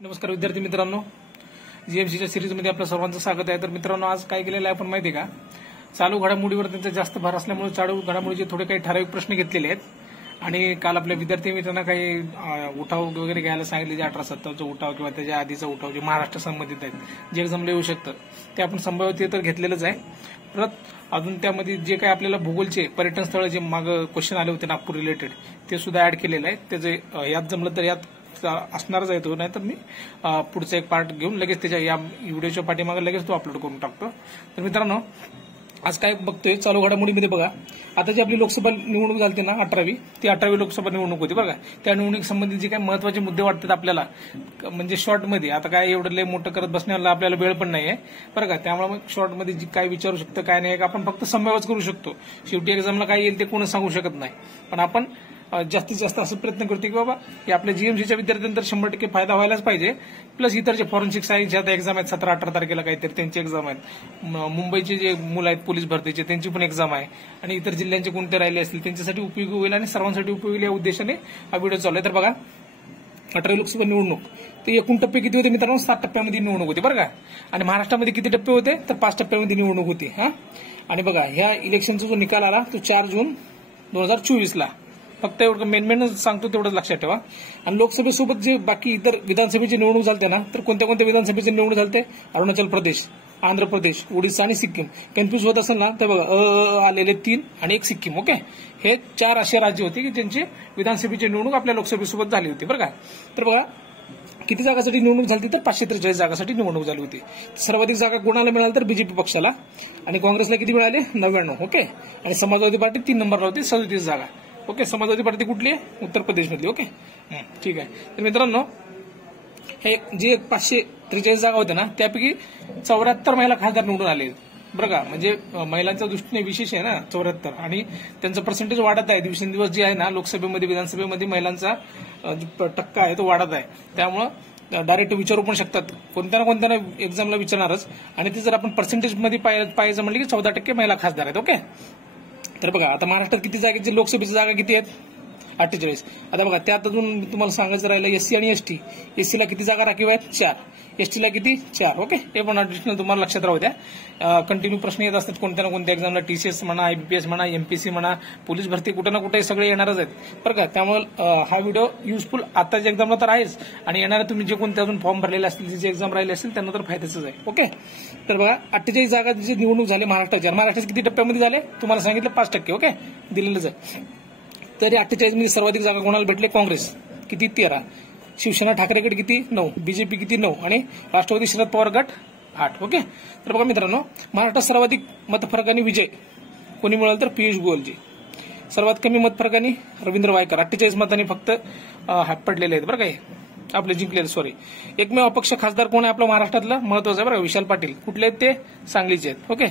नमस्कार विद्यार्थी मित्रांनो, जीएमसीच्या सिरीजमध्ये आपलं सर्वांचं स्वागत आहे. तर मित्रांनो, आज काय केलेलं आहे आपण माहिती आहे का, चालू घडामोडीवर त्यांचा जास्त भार असल्यामुळे चालू घडामोडीचे थोडे काही ठराविक प्रश्न घेतलेले आहेत आणि काल आपल्या विद्यार्थी मित्रांना काही उठाव वगैरे घ्यायला सांगितले. जे 1870चा उठाव किंवा त्याच्या आधीचा उठाव जे महाराष्ट्र संबंधित आहेत, जे एक्झामला येऊ शकतं, ते आपण संभाव्य तर घेतलेलंच आहे. परत अजून त्यामध्ये जे काही आपल्याला भूगोलचे पर्यटन स्थळ जे मागं क्वेश्चन आले होते नागपूर रिलेटेड, ते सुद्धा ऍड केलेलं आहे. त्याचे यात जमलं तर यात असणारच आहे तो, नाही तर मी पुढचा एक पार्ट घेऊन लगेच त्याच्या या व्हिडिओच्या पाठीमागे लगेच तो अपलोड करून टाकतो. तर मित्रांनो, आज काय बघतोय चालू घडामोडीमध्ये बघा. आता जी आपली लोकसभा निवडणूक झाली ना 18वी, ती 18वी लोकसभा निवडणूक होती बघा. त्या निवडणूक संबंधित जे काही महत्वाचे मुद्दे वाटतात आपल्याला, म्हणजे शॉर्टमध्ये, आता काय एवढं लय मोठं करत बसण्याला आपल्याला वेळ पण नाहीये बरं का. त्यामुळे मग शॉर्टमध्ये जी काय विचारू शकतं काय नाही, आपण फक्त संभाव्यच करू शकतो. शेवटी एक्झामला काय येईल ते कोणच सांगू शकत नाही. पण आपण जास्तीत जास्त असं प्रयत्न करतो की बाबा की आपल्या जीएमसीच्या विद्यार्थ्यांना 100% फायदा व्हायलाच पाहिजे. प्लस इतर जे फॉरेन्सिक सायन्सचे आता एक्झाम आहेत 17-18 तारखेला काहीतरी त्यांची एक्झाम आहेत. मुंबईचे जे मुलं आहेत पोलीस भरतीचे, त्यांची पण एक्झाम आहे आणि इतर जिल्ह्यांचे कोणते राहिले असतील त्यांच्यासाठी उपयोगी होईल आणि सर्वांसाठी उपयोगी होईल या उद्देशाने हा व्हिडिओ चालू आहे. तर बघा, 18वी लोकसभा निवडणूक ते एकूण टप्पे किती होते मित्रांनो? 7 टप्प्यामध्ये निवडणूक होती बरं का. आणि महाराष्ट्रामध्ये किती टप्पे होते? तर 5 टप्प्यामध्ये निवडणूक होती. आणि बघा, ह्या इलेक्शनचा जो निकाल आला तो 4 जून 2024ला. फक्त एवढं मेन सांगतो तेवढं लक्षात ठेवा. आणि लोकसभेसोबत जे बाकी इतर विधानसभेची निवडणूक झालते ना, तर कोणत्या कोणत्या विधानसभेची निवडणूक झालते? अरुणाचल प्रदेश, आंध्र प्रदेश, ओडिशा आणि सिक्कीम. कन्फ्युज होत असेल ना, तर बघा आलेले 3 आणि 1 सिक्कीम. ओके, हे 4 असे राज्य होते की ज्यांची विधानसभेची निवडणूक आपल्या लोकसभेसोबत झाली होती बरं का. तर बघा, किती जागासाठी निवडणूक झाली तर 543 जागासाठी निवडणूक झाली होती. सर्वाधिक जागा कोणाला मिळाल्या तर बीजेपी पक्षाला, आणि काँग्रेसला किती मिळाले? 99. ओके, आणि समाजवादी पार्टी 3 नंबरला होती, 37 जागा. ओके, समाजवादी पार्टी कुठली आहे? उत्तर प्रदेशमधली. ओके, ठीक आहे. तर मित्रांनो, हे जे 543 जागा होत्या ना, त्यापैकी 74 महिला खासदार निवडून आले बरं का. म्हणजे महिलांच्या दृष्टीने विशेष आहे ना 74, आणि त्यांचं पर्सेंटेज वाढत आहे दिवसेंदिवस. जे आहे ना लोकसभेमध्ये विधानसभेमध्ये महिलांचा टक्का आहे तो वाढत आहे. त्यामुळं डायरेक्ट विचारू पण शकतात, कोणत्या ना कोणत्या एक्झामला विचारणारच. आणि ते जर आपण पर्सेंटेजमध्ये पाहायचं म्हणलं की 14% महिला खासदार आहेत. ओके, तर बघा, आता महाराष्ट्रात किती जागेची लोकसभेची जागा किती आहेत? 48. आता बघा, त्यात अजून तुम्हाला सांगायचं राहिलं एससी आणि एसटी. एससीला किती जागा राखीव आहेत? 4. एसटीला किती? 4. ओके, हे पण अडिशनल तुम्हाला लक्षात राहू द्या. कंटिन्यू प्रश्न येत असतात कोणत्या ना कोणत्या एक्झामला. टीसीएस म्हणा, आयबीपीएस म्हणा, एमपीसी म्हणा, पोलीस भरती, कुठे ना कुठे सगळे येणारच आहेत बरं का. त्यामुळे हा व्हिडिओ युजफुल आताच्या एक्झामला तर आहेच, आणि येणाऱ्या तुम्ही जे कोणते अजून फॉर्म भरलेले असतील, जे एक्झाम राहिले असतील त्यांना तर फायद्याचंच आहे. ओके, तर बघा, 48 जागा जी निवडणूक झाली महाराष्ट्राच्या. महाराष्ट्रात किती टप्प्यामध्ये झाले? तुम्हाला सांगितलं 5%. ओके, दिलेलंच आहे. तरी 48 मध्ये सर्वाधिक जागा कोणाला भेटले? काँग्रेस किती? 13. शिवसेना ठाकरेगड किती? 9. बीजेपी किती? 9. आणि राष्ट्रवादी शरद पवार गट 8. ओके, तर बघा मित्रांनो, महाराष्ट्रात सर्वाधिक मतफरकाने विजय कोणी मिळाला तर पियुष गोयलजी. सर्वात कमी मतफरकाने रवींद्र वायकर, 48 मतांनी फक्त पडलेले आहेत बरं का. आपले जिंकलेले, सॉरी. एकमेव अपक्ष खासदार कोण आहे आपल्या महाराष्ट्रातलं? महत्वाचं आहे बरं का, विशाल पाटील. कुठले आहेत ते? सांगलीचे आहेत. ओके,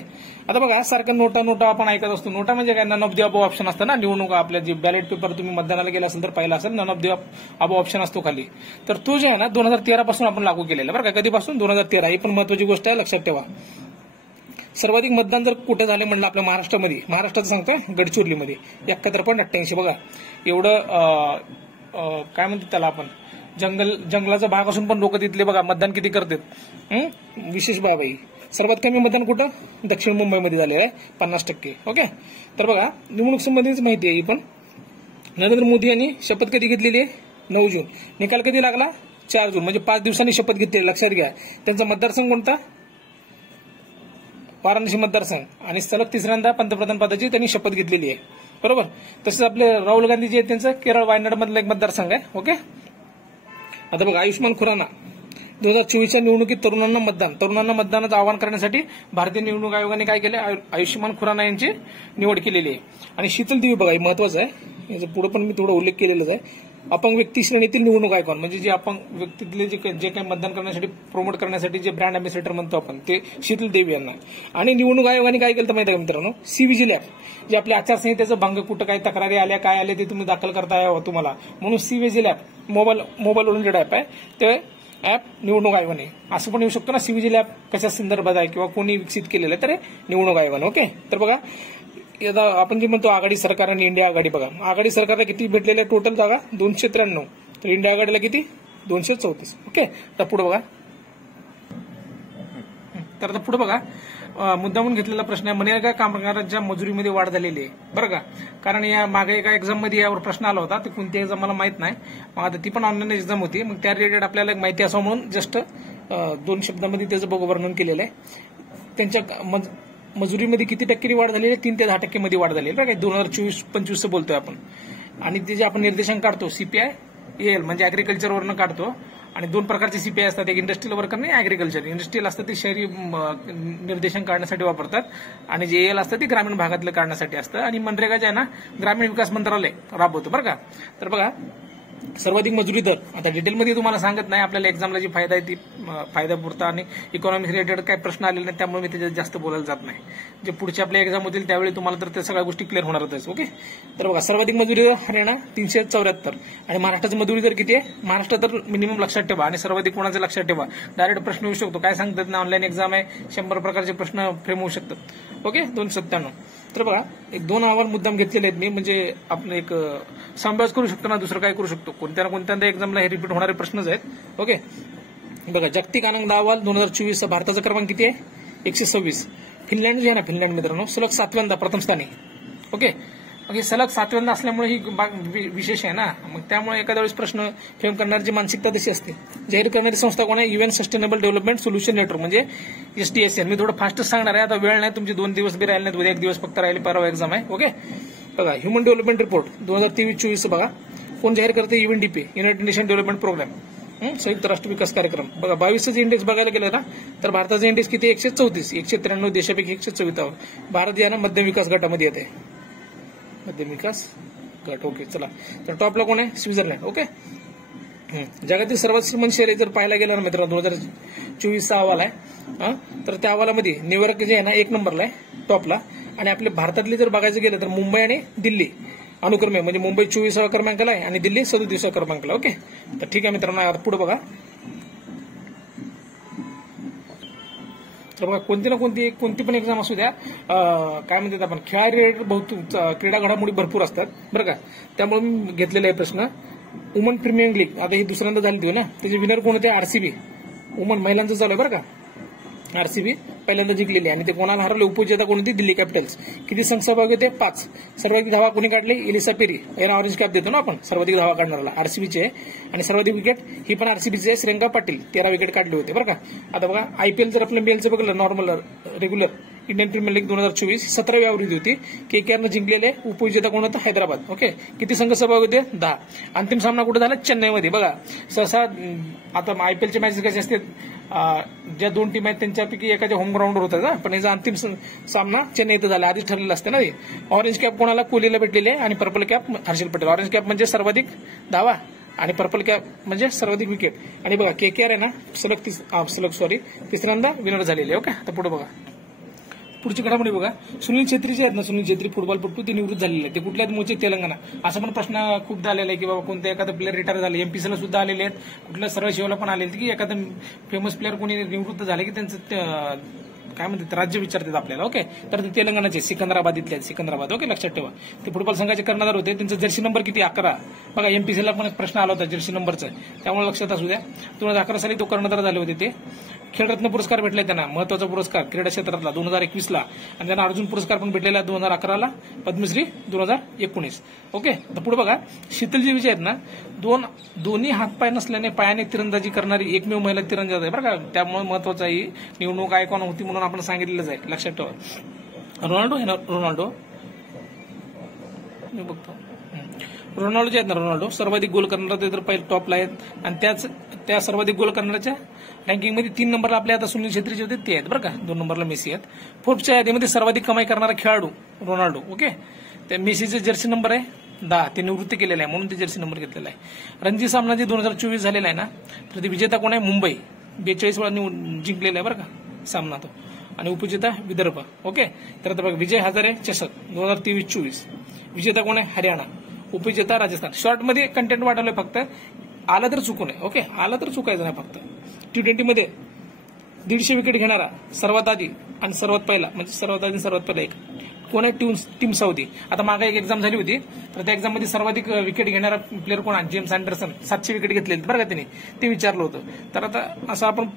आता बघा, सारखं नोटा आपण ऐकत असतो. नोटा म्हणजे काय? None of the above option असतं ना निवडणूक. आपल्या जे बॅलेट पेपर तुम्ही मतदानाला गेला असेल तर पाहिला असेल, none of the above option असतो खाली. तर तो जे आहे ना 2013 पासून आपण लागू केलेला बरं का. कधीपासून? 2013. ही पण महत्वाची गोष्ट आहे, लक्षात ठेवा. सर्वाधिक मतदान जर कुठे झाले म्हणलं आपल्या महाराष्ट्रामध्ये, महाराष्ट्राचं सांगतोय गडचिरोलीमध्ये 71.88. बघा, एवढं काय म्हणतात त्याला आपण, जंगलाचा भाग असून पण लोक तिथले बघा मतदान किती करतात. विशेष बाब आहे. सर्वात कमी मतदान कुठं? दक्षिण मुंबईमध्ये झालेलं आहे, 50%. ओके, तर बघा, निवडणूक संबंधीच माहिती आहे ही पण. नरेंद्र मोदी यांनी शपथ कधी घेतलेली आहे? 9 जून. निकाल कधी लागला? 4 जून. म्हणजे 5 दिवसांनी शपथ घेतली. लक्षात घ्या. त्यांचा मतदारसंघ कोणता? वाराणसी मतदारसंघ. आणि सलग 3ऱ्यांदा पंतप्रधान पदाची त्यांनी शपथ घेतलेली आहे बरोबर. तसंच आपले राहुल गांधी जे आहेत त्यांचं केरळ वायनाड मधला एक मतदारसंघ आहे. ओके, आता बघा, आयुष्यमान खुराना 2024च्या निवडणुकीत तरुणांना मतदानाचं आवाहन करण्यासाठी भारतीय निवडणूक आयोगाने काय केलं? आयुष्यमान खुराना यांची निवड केलेली आहे. आणि शीतल देवी बघा, हे महत्वाचं आहे, याचा पुढे पण मी थोडा उल्लेख केलेलाच आहे. अपंग व्यक्ती श्रेणीतील निवडणूक आयोगान, म्हणजे जे अपंग व्यक्तीतले जे काही मतदान करण्यासाठी प्रोमोट करण्यासाठी जे ब्रँड अँबॅसेडर म्हणतो आपण, ते शीतल देवी यांना. आणि निवडणूक आयोगाने काय केलं तर माहिती आहे का मित्रांनो? सीव्हिजिल ऍप, जे आपल्या आचारसंहितेचं भंग, कुठं काही तक्रारी आल्या काय आले ते तुम्ही दाखल करता यावं तुम्हाला, म्हणून cVIGIL app mobile oriented app आहे ते ऍप निवडणूक आयोगाने. असं पण येऊ शकतो ना, सीव्हिजिल ऍप कशा संदर्भात आहे किंवा कोणी विकसित केलेलं आहे, तर निवडणूक आयोगाने. ओके, तर बघा, आता आपण जे म्हणतो आघाडी सरकार आणि इंडिया आघाडी, बघा आघाडी सरकारला किती भेटलेल्या टोटल जागा? 293. तर इंडिया आघाडीला किती? 234. ओके, तर पुढे बघा. तर आता पुढे बघा, मुद्दामून घेतलेला प्रश्न आहे. मनरेगा कामगारांच्या मजुरीमध्ये वाढ झालेली आहे बरं का. कारण या मागे एका एक्झाम मध्ये यावर प्रश्न आला होता. ते कोणती एक्झाम मला माहित नाही. मग आता ती पण ऑनलाईन एक्झाम होती. मग त्या रिलेटेड आपल्याला माहिती असावं म्हणून जस्ट 2 शब्दामध्ये त्याचं वर्णन केलेलं आहे. त्यांच्या मजुरीमध्ये किती टक्के वाढ झालेली आहे? 3 ते 10% मध्ये वाढ झालेली आहे बरं का. 2024-25 बोलतोय आपण. आणि ते जे आपण निर्देशांक काढतो सीपीआय एल म्हणजे अॅग्रिकल्चर वरनं काढतो. आणि 2 प्रकारचे सीपीआय असतात, एक इंडस्ट्रियल वर्कर आणि अॅग्रिकल्चर. इंडस्ट्रियल असतं ते शहरी निर्देशांक काढण्यासाठी वापरतात आणि जे एल असतं ते ग्रामीण भागातलं काढण्यासाठी असतं. आणि मनरेगा जे आहे ना, ग्रामीण विकास मंत्रालय राबवतं बरं का. तर बघा, सर्वाधिक मजुरी दर आता डिटेलमध्ये तुम्हाला सांगत नाही. आपल्याला एक्झामला जी फायदा आहे ती फायद्यापुरता आणि इकॉनॉमिक रिलेटेड काही प्रश्न आलेले नाही, त्यामुळे मी त्याच्यात जास्त बोलायला जात नाही. जे पुढचे आपले एक्झाम होतील त्यावेळी तुम्हाला तर त्या सगळ्या गोष्टी क्लिअर होणारच. ओके, तर बघा, सर्वाधिक मजुरी दर हरियाणा 374 आणि महाराष्ट्राचा मजुरी दर किती आहे? महाराष्ट्र तर मिनिमम लक्षात ठेवा आणि सर्वाधिक कोणाचं लक्षात ठेवा. डायरेक्ट प्रश्न येऊ शकतो, काय सांगतात ना, ऑनलाईन एक्झाम आहे, 100 प्रकारचे प्रश्न फ्रेम होऊ शकतात. ओके, 297. तर बघा, 2 अहवाल मुद्दाम घेतलेले आहेत मी, म्हणजे आपण एक संभाज करू शकतो ना, दुसरं काय करू शकतो. कोणत्या ना कोणत्या एक्झामला हे रिपीट होणारे प्रश्नच आहेत. ओके, बघा, जागतिक आनंद अहवाल 2024 भारताचा क्रमांक किती आहे? 126. फिनलँड जे आहे ना, फिनलँड मित्रांनो सलग 7व्यांदा प्रथम स्थानी. ओके, सलग 7व्यांदा असल्यामुळे ही विशेष आहे ना. मग त्यामुळे एखाद्या वेळेस प्रश्न फेम करण्याची मानसिकता तशी असते. जाहीर करणारी संस्था कोण आहे? UN sustainable development solution network म्हणजे SDSN. मी थोडं फास्टच सांगणार आहे, आता वेळ नाही, तुमचे 2 दिवस बी राहिले नाहीत, उद्या 1 दिवस फक्त राहिले, परवा एक्झाम आहे. ओके, बघा, ह्युमन डेव्हलपमेंट रिपोर्ट 2023-24 बघा, कोण जाहीर करते? UNDP, United Nation Development Programme, संयुक्त राष्ट्र विकास कार्यक्रम. बघा, 22चं इंडेक्स बघायला गेलं ना, तर भारताचा इंडेक्स किती? 134. 193 देशापैकी 124. भारत या ना मध्यम विकास गटामध्ये येते, मध्यम विकास गट. ओके, चला, तर टॉपला कोण आहे? स्वित्झर्लंड. ओके, जगातील सर्वात श्रीमंत शहरे जर पाहायला गेलं ना मित्रांनो, 2024चा अहवाल आहे. तर त्या अहवालामध्ये न्यूयॉर्क जे आहे ना 1 नंबरला आहे, टॉपला. आणि आपल्या भारतातले जर बघायचं गेलं तर मुंबई आणि दिल्ली अनुक्रमे, म्हणजे मुंबई 24व्या क्रमांकाला आहे आणि दिल्ली 37व्या क्रमांकाला. ओके, तर ठीक आहे मित्रांनो, आता पुढे बघा. तर बघा, कोणती ना कोणती पण एक्झाम असू द्या, काय म्हणतात आपण, खेळा रिलेटेड क्रीडा घडामोडी भरपूर असतात बरं का. त्यामुळे मी घेतलेला आहे प्रश्न. वुमन प्रीमियर लीग आता ही दुसऱ्यांदा झाली होती ना, त्याचे विनर कोण होते? RCB वुमन, महिलांचं चालू आहे बरं का. RCB पहिल्यांदा जिंकलेली आणि ते कोणाला हरवले? उपविजेता कोण होती? दिल्ली कॅपिटल्स. किती संघ सहभागी होते? 5. सर्वाधिक धावा कोणी काढले? Ellyse Perry. याला ऑरेंज कॅप देतो ना आपण, सर्वाधिक धावा काढणारा RCBचे आहे. आणि सर्वाधिक विकेट ही पण RCBचे आहे, श्रेयंका पाटील, 13 विकेट काढले होते बरं का. आता बघा, IPL जर आपल्या मेलचं बघलं, normal regular Indian Premier League 2024 17वी आवृत्ती होती. KKRनं जिंकलेले. उपविजेता कोण होतं? हैदराबाद. ओके, किती संघ सहभागी होते? 10. अंतिम सामना कुठे झाला? चेन्नईमध्ये. बघा, सहसा आता IPLचे मॅचेस कसे असते, ज्या 2 टीम आहेत त्यांच्यापैकी एकाच्या होम ग्राउंडवर होतात ना, पण याचा अंतिम सामना चेन्नई इथं झाला, आधीच ठरलेलं असतं ना. ऑरेंज कॅप कोणाला? कोहलीला भेटलेली आहे. आणि purple cap Harshal Patel. Orange cap म्हणजे सर्वाधिक धावा आणि पर्पल कॅप म्हणजे सर्वाधिक विकेट. आणि बघा, KKR आहे ना तिसऱ्यांदा विनर झालेले. ओके, आता पुढे बघा, पुढची घडामोडी बघा. सुनील छेत्री जे आहेत ना, सुनील छेत्री फुटबॉलपटू, ते निवृत्त झालेले आहेत. ते कुठल्या मूळचे? तेलंगणा. असा पण प्रश्न खूपदा आलेला आहे की बाबा कोणत्या एखादा प्लेअर रिटायर झाले. MPCला सुद्धा आलेले आहेत, कुठल्या सरळ शिवाला पण आलेले की एखादा फेमस प्लेअर कोणी निवृत्त झाले की त्यांचं काय म्हणतात राज्य विचारतात आपल्याला. ओके, तर ते तेलंगणाचे सिकंदराबाद इथले आहेत, सिकंदराबाद. ओके, लक्षात ठेवा. ते फुटबॉल संघाचे कर्णधार होते. त्यांचा जर्सी नंबर किती? 11. बघा, MPCला पण एक प्रश्न आला होता जर्सी नंबरचा, त्यामुळे लक्षात असू द्या. 2011 साली तो कर्णधार झाले होते. ते खेळरत्न पुरस्कार भेटले त्यांना, महत्वाचा पुरस्कार क्रीडा क्षेत्रातला 2021ला. आणि त्यांना अर्जुन पुरस्कार पण भेटलेला 2011ला, पद्मश्री 2019. ओके, तर पुढे बघा, शीतलजी जे आहेत ना, दोन्ही हातपाय नसल्याने पायाने तिरंदाजी करणारी एकमेव महिला तिरंदाज आहे बरं का. त्यामुळे महत्वाचं आहे, निवडणूक आयकॉन होती म्हणून आपण सांगितलेलंच आहे, लक्षात ठेवा. रोनाल्डो मी बघतो. रोनाल्डो जे आहेत ना, रोनाल्डो सर्वाधिक गोल करणारा ते तर पहिले टॉपला आहेत. आणि त्या सर्वाधिक गोल करणाऱ्याच्या रँकिंगमध्ये 3 नंबरला आपल्या आता सुनील छेत्री जे होते ते आहेत बरं का. 2 नंबरला मेसी आहेत. फोर्ब्सच्या यादीमध्ये सर्वाधिक कमाई करणारा खेळाडू रोनाल्डो. ओके, त्या मेसीचे जर्सी नंबर आहे 10. ते निवृत्त केलेलं आहे म्हणून ते जर्सी नंबर घेतलेला आहे. रणजी सामना जे 2024 झालेला आहे ना, तर ते विजेता कोण आहे? मुंबई. 42 वेळा जिंकलेला आहे बरं का सामना तो. आणि उपविजेता विदर्भ. ओके, तर आता बघा, विजय हजारे चषक 2023-24 विजेता कोण आहे? हरियाणा. उपविजेता राजस्थान. शॉर्टमध्ये कंटेंट वाढवलंय फक्त, आला तर चुकू नये. ओके, आला तर चुकायचं नाही फक्त. T20 मध्ये 150 विकेट घेणारा सर्वात आधी आणि सर्वात पहिला म्हणजे सर्वात आधी सर्वात पहिला एक कोण आहे टीम साऊदी. आता मागे एक एक्झाम झाली होती तर त्या एक्झाम मध्ये सर्वाधिक विकेट घेणारा प्लेअर कोण आहे? जेम्स अँडरसन 700 विकेट घेतलेले बरं का त्याने, ते विचारलं होतं. तर आता असं आपण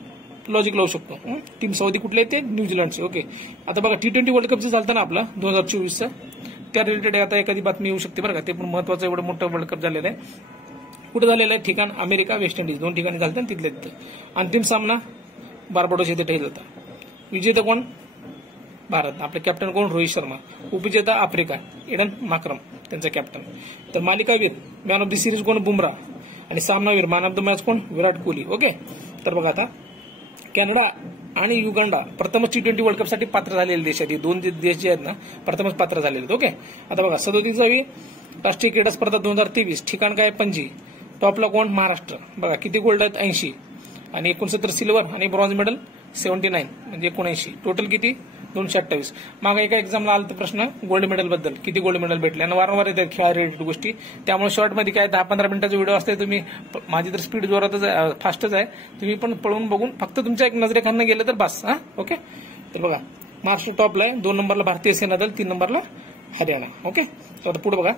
लॉजिक लावू शकतो. टीम साऊदी कुठले ते? न्यूझीलंडचे. ओके, आता बघा T20 वर्ल्ड कपचं झालं ना आपलं 2024चं, त्या रिलेटेड आता एखादी बातमी येऊ शकते बरं का. ते पण महत्वाचं एवढं मोठं वर्ल्ड कप झालेलं आहे. कुठं झालेलं आहे? ठिकाण अमेरिका, वेस्ट इंडिज 2 ठिकाणी झालं ना तिथले तिथं. अंतिम सामना बार्बाडोस येथे ठेवला होता. विजेता कोण? भारत. आपले कॅप्टन कोण? रोहित शर्मा. उपविजेता आफ्रिका, एडन माक्रम त्यांचा कॅप्टन. तर मालिकावीर मॅन ऑफ द सिरीज कोण? बुमराह. आणि सामनावीर मॅन ऑफ द मॅच कोण? विराट कोहली. ओके, तर बघा आता कॅनडा आणि युगांडा प्रथमच T20 वर्ल्ड कपसाठी पात्र झालेले देश आहेत. 2 देश जे आहेत ना प्रथमच पात्र झालेले आहेत. ओके, आता बघा 37वी राष्ट्रीय क्रीडा स्पर्धा 2023 ठिकाण काय? पणजी. टॉपला कोण? महाराष्ट्र. बघा किती गोल्ड आहेत? 80 आणि 69 सिल्वर आणि ब्रॉन्झ मेडल 79 म्हणजे 79. टोटल किती? 228. मागे एका एक्झामला आला प्रश्न गोल्ड मेडल बद्दल, किती गोल्ड मेडल भेटले, आणि वारंवार येतात खेळा रिलेटेड गोष्टी. त्यामुळे शॉर्टमध्ये काय 10-15 मिनिटाचा व्हिडिओ असते. तुम्ही माझी तर स्पीड जोरातच फास्टच आहे, तुम्ही पण पळून बघून फक्त तुमच्या एक नजरेखालनं गेलं तर बस. ओके, तर बघा महाराष्ट्र टॉपला आहे. 2 नंबरला भारतीय सेना दल, 3 नंबरला हरियाणा. ओके, तर आता पुढे बघा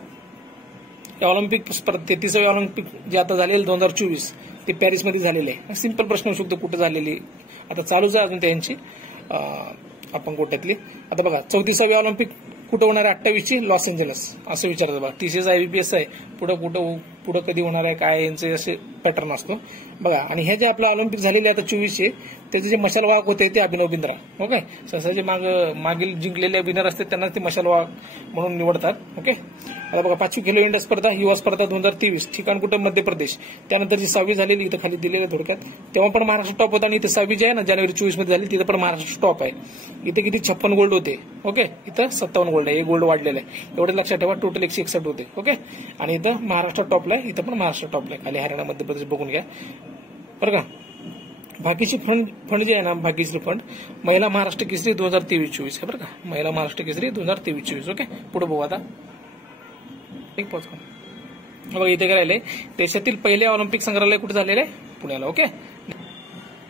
ऑलिम्पिक स्पर्धा 33वे ऑलिम्पिक जे आता झालेले 2024 ते पॅरिसमध्ये झालेले आहे. सिंपल प्रश्न होऊ शकतो कुठे झालेली, आता चालूच आहे अजून त्यांची आपण कोट्यातली. आता बघा 34वी ऑलिम्पिक कुठं होणार आहे? 28ची लॉस एंजलस. असं विचारतात बघा. TCS IBPS आहे, पुढं कधी होणार आहे काय, यांचे असे पॅटर्न असतो बघा. आणि हे जे आपलं ऑलिम्पिक झालेले आता 24चे त्याचे जे मशालवाहक होते ते अभिनव बिंद्रा. ओके, सहसा जे मागील जिंकलेले विनर असते त्यांना ते मशालवाहक म्हणून निवडतात. ओके, आता बघा 5वी खेलो इंडिया स्पर्धा युवा स्पर्धा 2023 ठिकाण कुठं? मध्य प्रदेश. त्यानंतर जी 6वी झालेली इथं खाली दिलेलं थोडक्यात, तेव्हा पण महाराष्ट्र टॉप होता. आणि इथं 6वी जी आहे ना जानेवारी 24 मध्ये झाली तिथं पण महाराष्ट्र टॉप आहे. इथे किती? 56 गोल्ड होते. ओके, इथं 57 गोल्ड आहे, 1 गोल्ड वाढलेलं आहे. एवढं लक्षात ठेवा. टोटल 161 होते. ओके, आणि इथं महाराष्ट्र टॉपला आहे, इथं पण महाराष्ट्र टॉपला आहे. खाली हरियाणा मध्य प्रदेश बघून घ्या बरं का. बाकीचे फंड जे आहे ना, बाकीचे फंड महिला महाराष्ट्र केसरी 2023-24 आहे बरं का. महिला महाराष्ट्र केसरी 2023-24. ओके, पुढे बघू आता. एक पोच बघा इथे काय राहिले, देशातील पहिले ऑलिम्पिक संग्रहालय कुठे झालेलं आहे? पुण्याला. ओके,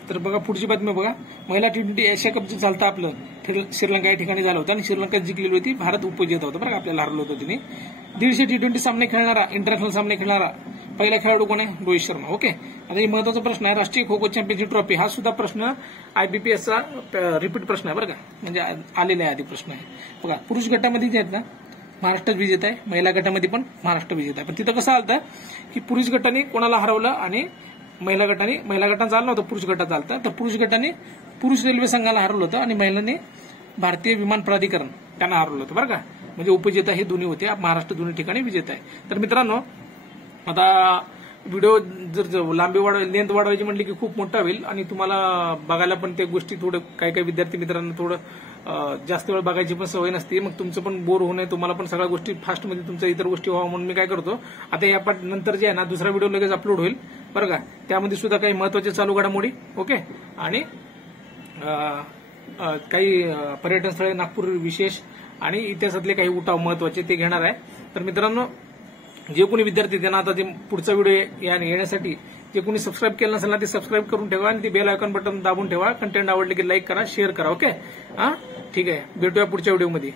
तर बघा पुढची बातमी बघा. महिला T20 एशिया कप जे चालतं आपलं श्रीलंका या ठिकाणी झालं होतं आणि श्रीलंका जिंकलेली होती. भारत उपविजेता होता बरं का, आपल्याला हरलं होतं तिने. 150 T20 सामने खेळणारा, इंटरनॅशनल सामने खेळणारा पहिला खेळाडू कोण आहे? रोहित शर्मा. ओके, आता हे महत्वाचा प्रश्न आहे. राष्ट्रीय खो खो चॅम्पियनशिप ट्रॉफी हा सुद्धा प्रश्न IBPSचा रिपीट प्रश्न आहे बरं का, म्हणजे आलेला आहे आधी प्रश्न आहे बघा. पुरुष गटामध्ये जे आहेत ना महाराष्ट्र विजेता आहे, महिला गटामध्ये पण महाराष्ट्र विजेता आहे. पण तिथं कसं आलं की पुरुष गटाने कोणाला हरवलं आणि महिला गटानं चाललं नव्हतं, पुरुष गटात चालतं. तर पुरुष गटाने पुरुष रेल्वे संघाला हरवलं होतं आणि महिलांनी भारतीय विमान प्राधिकरण त्यांना हरवलं होतं बरं का. म्हणजे उपविजेता हे दोन्ही होते. महाराष्ट्र दोन्ही ठिकाणी विजेता आहे. तर मित्रांनो आता व्हिडिओ जर लांबी लेंथ वाढवायची म्हटली की खूप मोठा होईल आणि तुम्हाला बघायला पण त्या गोष्टी थोडं काही विद्यार्थी मित्रांना थोडं जास्त वेळ बघायची पण सवय नसते. मग तुमचं पण बोर होऊ नये, तुम्हाला पण सगळ्या गोष्टी फास्टमध्ये तुमच्या इतर गोष्टी व्हावं म्हणून मी काय करतो आता या नंतर जे आहे ना दुसरा व्हिडिओ लगेच अपलोड होईल बरं का. त्यामध्ये सुद्धा काही महत्वाचे चालू घडामोडी ओके आणि काही पर्यटन स्थळे नागपूर विशेष आणि इतिहासातले काही उठाव महत्वाचे ते घेणार आहे. तर मित्रांनो जे कोणी विद्यार्थी त्यांना आता जे पुढचा व्हिडिओ येण्यासाठी जे कोणी सबस्क्राईब केलं नसेल ना ते सबस्क्राईब करून ठेवा आणि ते बेल आयकॉन बटन दाबून ठेवा. कंटेंट आवडले की लाईक करा, शेअर करा. ओके ठीक आहे, भेटूया पुढच्या व्हिडिओमध्ये.